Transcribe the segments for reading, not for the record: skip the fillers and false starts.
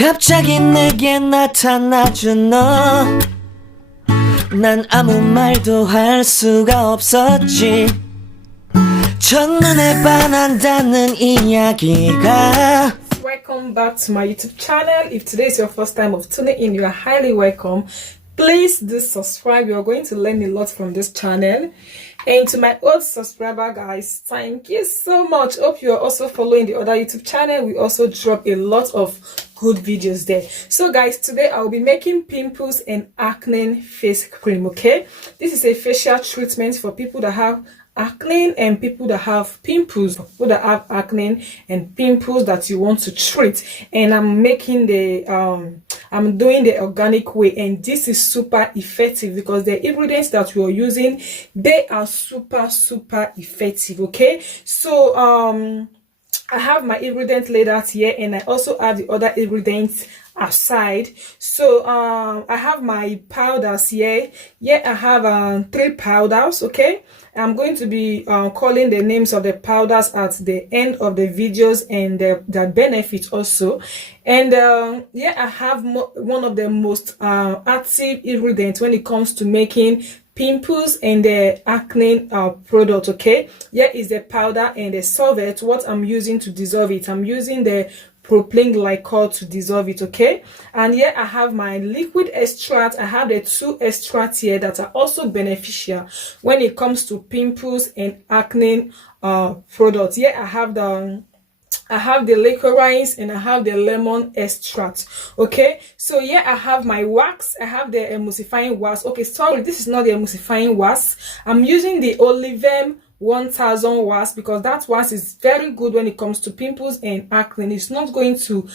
갑자기 내게 나타나준 너 난 아무 말도 할 수가 없었지 첫눈에 반한다는 이야기가 Welcome back to my YouTube channel. If today is your first time of tuning in, you are highly welcome. Please do subscribe. You are going to learn a lot from this channel. And to my old subscriber guys, thank you so much. Hope you are also following the other YouTube channel. We also drop a lot of good videos there. So guys, today I will be making pimples and acne face cream. Okay, this is a facial treatment for people that have acne and people that have pimples, people that have acne and pimples that you want to treat. And I'm making the I'm doing the organic way, and this is super effective because the ingredients that we are using, they are super effective. Okay, so I have my ingredient laid out here, and I also have the other ingredients aside. So I have my powders here. I have 3 powders. Okay, I'm going to be calling the names of the powders at the end of the videos and the benefits also. And I have one of the most active ingredients when it comes to making pimples and the acne product. Okay, here is the powder and the solvent. What I'm using to dissolve it, I'm using the propylene glycol to dissolve it. Okay, and here I have my liquid extract. I have the 2 extracts here that are also beneficial when it comes to pimples and acne products. Here I have the licorice and I have the lemon extract. Okay, so here I have my wax. I have the emulsifying wax. Okay, sorry, this is not the emulsifying wax. I'm using the Olivem 1000 wax because that wax is very good when it comes to pimples and acne. It's not going to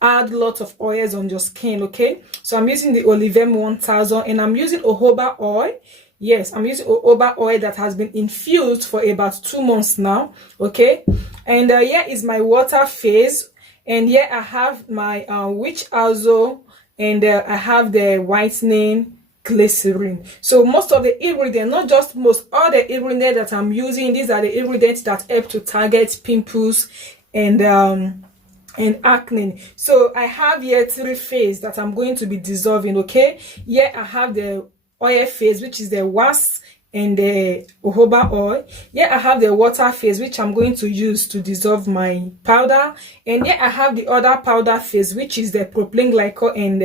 add lots of oils on your skin. Okay, so I'm using the Olivem 1000 and I'm using jojoba oil. Yes, I'm using jojoba oil that has been infused for about 2 months now. Okay, and here is my water phase, and here I have my witch hazel, and I have the whitening glycerin. So most of the ingredients, not just most, all the ingredients that I'm using, these are the ingredients that help to target pimples and acne. So I have here 3 phases that I'm going to be dissolving. Okay, here I have the oil phase, which is the wax and the jojoba oil. Here I have the water phase, which I'm going to use to dissolve my powder. And here I have the other powder phase, which is the propylene glycol and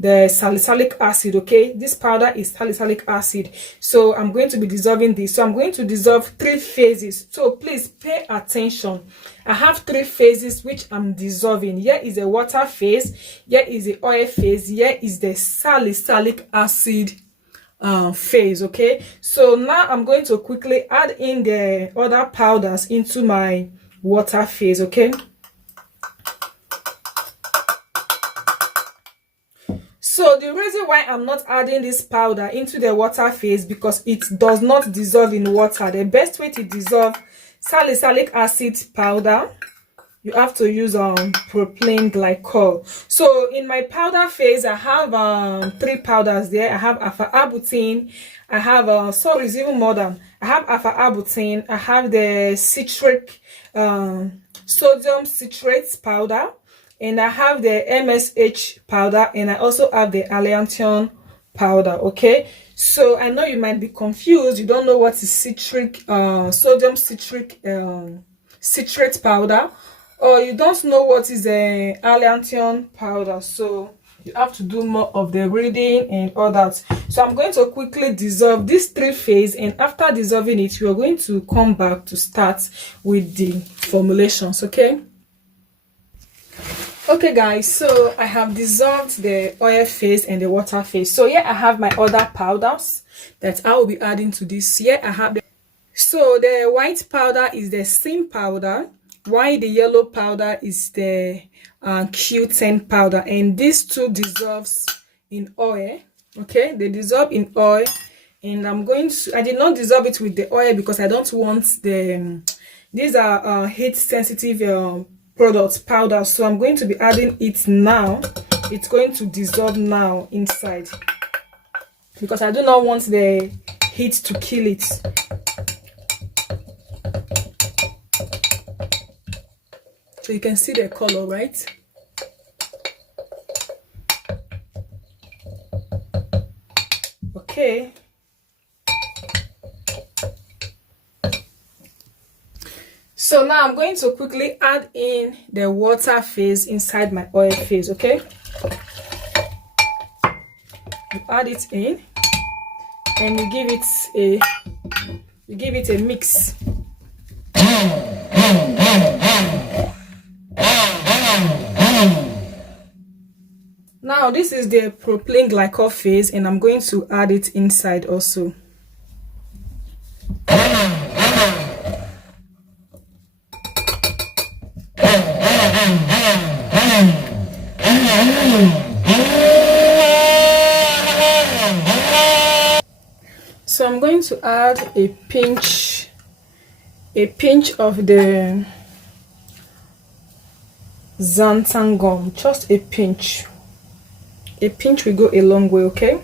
the salicylic acid. Okay, this powder is salicylic acid, so I'm going to be dissolving this. So I'm going to dissolve 3 phases, so please pay attention. I have 3 phases which I'm dissolving. Here is the water phase, here is the oil phase, here is the salicylic acid phase. Okay, so now I'm going to quickly add in the other powders into my water phase. Okay, so the reason why I'm not adding this powder into the water phase, because it does not dissolve in water. The best way to dissolve salicylic acid powder, you have to use propylene glycol. So in my powder phase, I have 3 powders there. I have alpha-arbutin. I have sorry, it's even more than, I have alpha-arbutin. I have the citric sodium citrate powder, and I have the MSH powder, and I also have the allantoin powder. Okay, so I know you might be confused. You don't know what is citric sodium citric citrate powder, or you don't know what is a allantoin powder, so you have to do more of the reading and all that. So I'm going to quickly dissolve these 3 phases, and after dissolving it, we are going to come back to start with the formulations. Okay guys, so I have dissolved the oil phase and the water phase. So here I have my other powders that I will be adding to this. Here I have so the white powder is the steam powder, while the yellow powder is the Q10 powder, and these 2 dissolves in oil. Okay, they dissolve in oil, and I did not dissolve it with the oil because I don't want these are heat sensitive products, powder, so I'm going to be adding it now. It's going to dissolve now inside because I do not want the heat to kill it. So you can see the color, right? Okay. So now I'm going to quickly add in the water phase inside my oil phase, okay? You add it in and you give it a mix. Now this is the propylene glycol phase and I'm going to add it inside also. So I'm going to add a pinch of the xanthan gum, just a pinch. A pinch will go a long way, okay?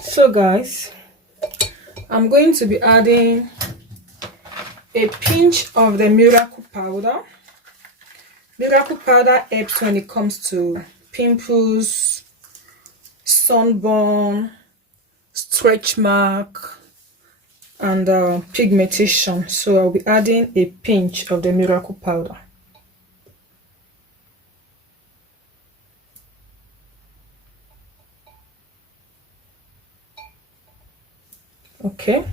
So guys, I'm going to be adding a pinch of the miracle powder. Miracle powder helps when it comes to pimples, sunburn, stretch mark, and pigmentation. So I'll be adding a pinch of the miracle powder. Okay,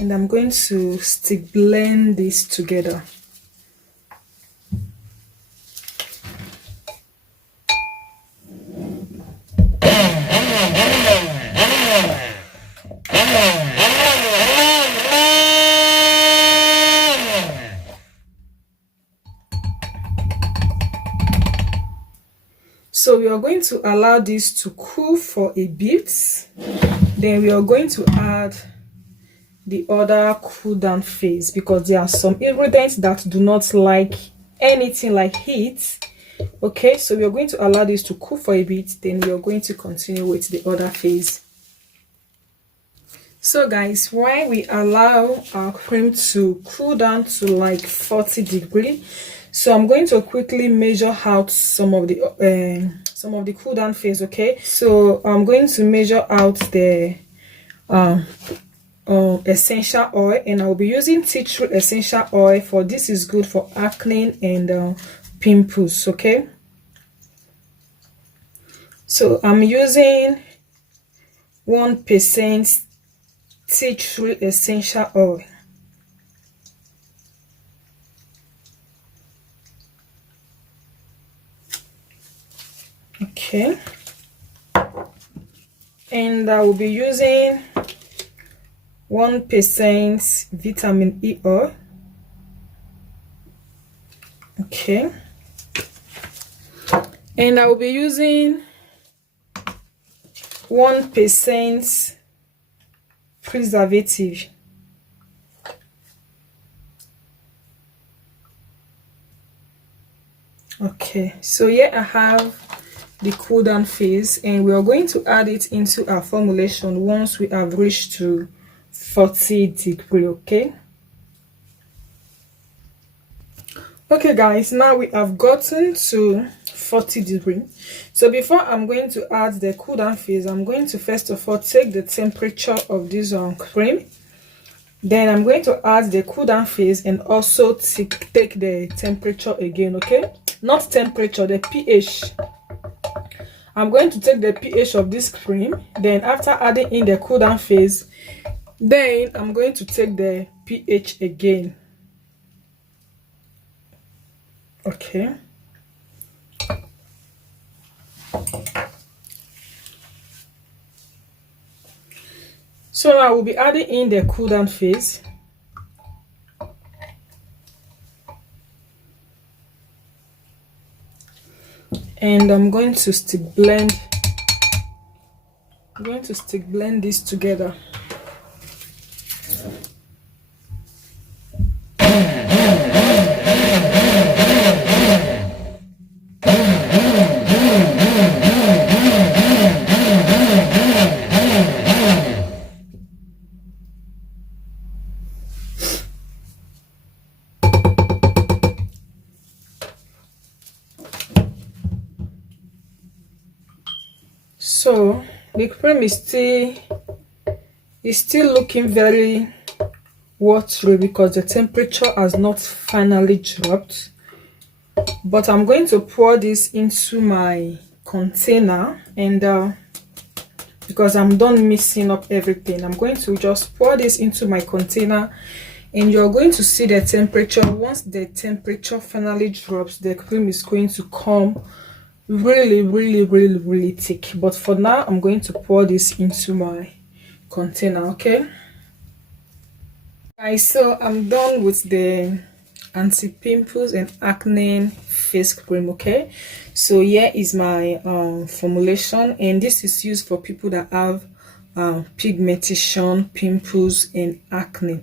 and I'm going to stick blend this together. So we are going to allow this to cool for a bit. Then we are going to add the other cool down phase because there are some ingredients that do not like anything like heat. Okay, so we are going to allow this to cool for a bit. Then we are going to continue with the other phase. So guys, while we allow our cream to cool down to like 40 degrees, so I'm going to quickly measure out some of the cool down phase. Okay, so I'm going to measure out the essential oil, and I'll be using tea tree essential oil. For this is good for acne and pimples. Okay, so I'm using 1% tea tree essential oil. Okay, and I will be using 1% vitamin E oil. Okay, and I will be using 1% preservative. Okay, so here I have the cool down phase, and we are going to add it into our formulation once we have reached to 40 degrees. Okay guys, now we have gotten to 40 degrees. So before I'm going to add the cool down phase, I'm going to first of all take the temperature of this cream. Then I'm going to add the cool down phase and also take the temperature again. Okay, not temperature, the pH. I'm going to take the pH of this cream. Then after adding in the cool down phase, then I'm going to take the pH again. Okay, so I will be adding in the cool down phase. And I'm going to stick blend. I'm going to stick blend this together. So the cream is still looking very watery because the temperature has not finally dropped. But I'm going to pour this into my container, and because I'm done mixing up everything, I'm going to just pour this into my container, and you're going to see the temperature. Once the temperature finally drops, the cream is going to come really thick. But for now, I'm going to pour this into my container. Okay guys, so I'm done with the anti-pimples and acne face cream. Okay, so here is my formulation, and this is used for people that have pigmentation, pimples and acne.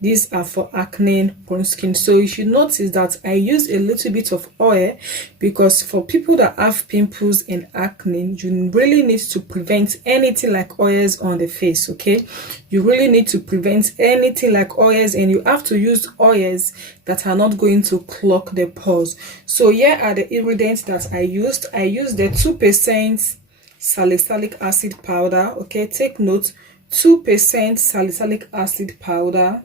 These are for acne prone skin. So you should notice that I use a little bit of oil, because for people that have pimples and acne, you really need to prevent anything like oils on the face. Okay, you really need to prevent anything like oils, and you have to use oils that are not going to clog the pores. So here are the ingredients that I used the 2% salicylic acid powder. Okay, take note, 2% salicylic acid powder,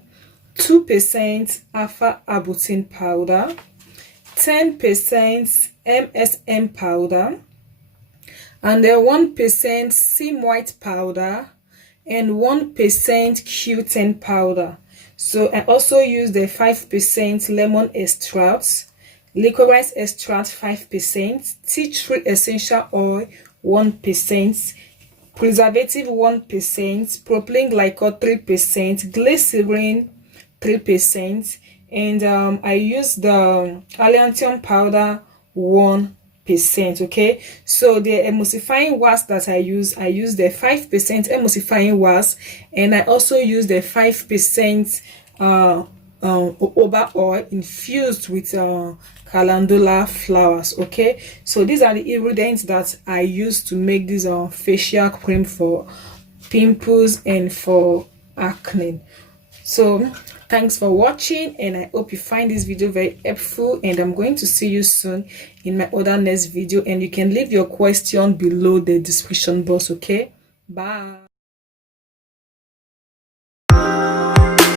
2% alpha arbutin powder, 10% MSM powder, and then 1% seam white powder, and 1% Q10 powder. So I also use the 5% lemon extract, licorice extract 5%, tea tree essential oil 1%, preservative 1%, propylene glycol 3%, glycerin 3%, and I use the allantoin powder 1%. Okay, so the emulsifying wax that I use the 5% emulsifying wax, and I also use the 5% jojoba oil infused with calendula flowers. Okay, so these are the ingredients that I use to make this facial cream for pimples and for acne. So thanks for watching, and I hope you find this video very helpful, and I'm going to see you soon in my other next video, and you can leave your question below the description box. Okay, bye.